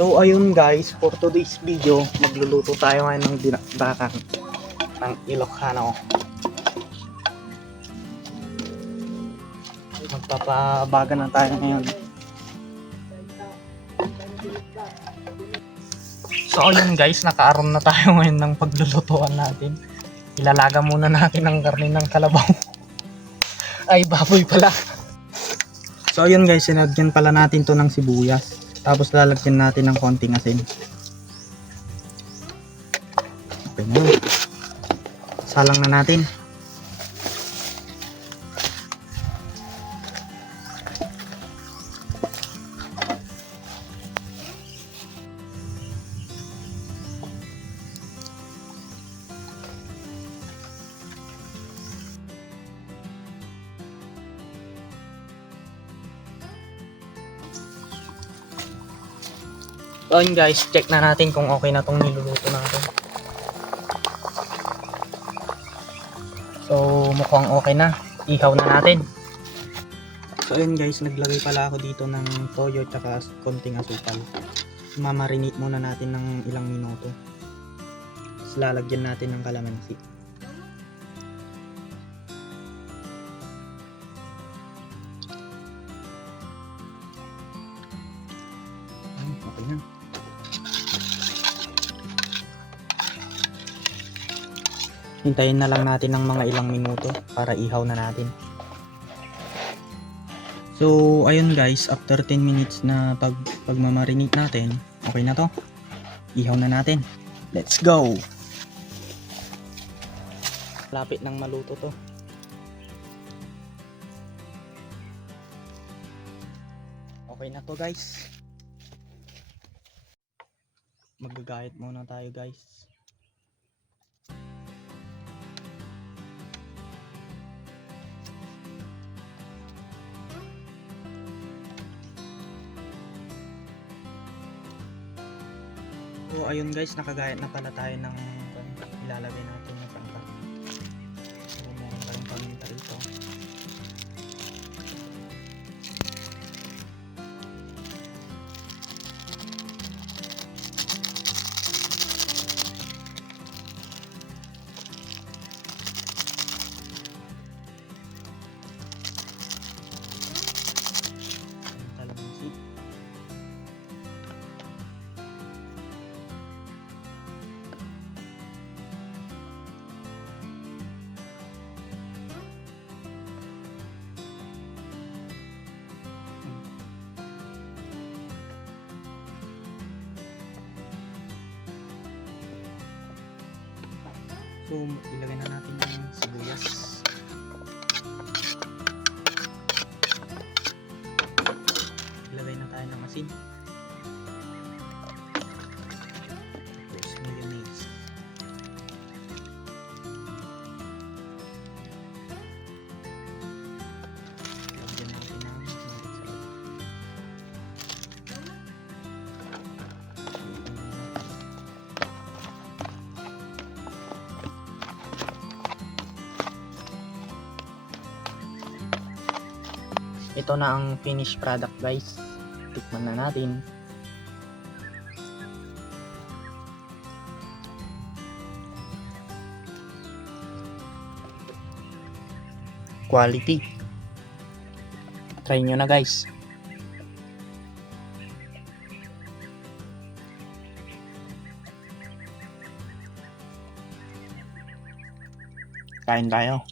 So ayun guys, for today's video, magluluto tayo ngayon ng dinakdakan ng Ilocano. Magpapabaga na tayo ngayon. So ayun guys, nakaaron na tayo ngayon ng paglulutuan natin. Ilalaga muna natin ang karne ng kalabaw. Ay, baboy pala. So ayun guys, sinagyan pala natin to ng sibuyas. Tapos lalagyan natin ng konting asin. Okay na. Salang na natin. So ayun guys, check na natin kung okay na tong niluluto natin. So mukhang okay na. Ihaw na natin. So ayun guys, naglagay pala ako dito ng toyo tsaka konting asukal. Mamarinate muna natin ng ilang minuto. Tapos lalagyan natin ng kalamansi. Hintayin na lang natin ng mga ilang minuto para ihaw na natin. So, ayun guys, after 10 minutes na pag pagmamarinate natin, okay na to. Ihaw na natin. Let's go! Lapit ng maluto to. Okay na to guys. Magagayat muna tayo guys. So ayun guys, nakagayat na pala tayo ng ilalagay natin So, ilagay na natin yung sibuyas. Ilagay na tayo ng asin. Ito na ang finished product guys. Tikman na natin. Quality. Try nyo na guys. Kain tayo.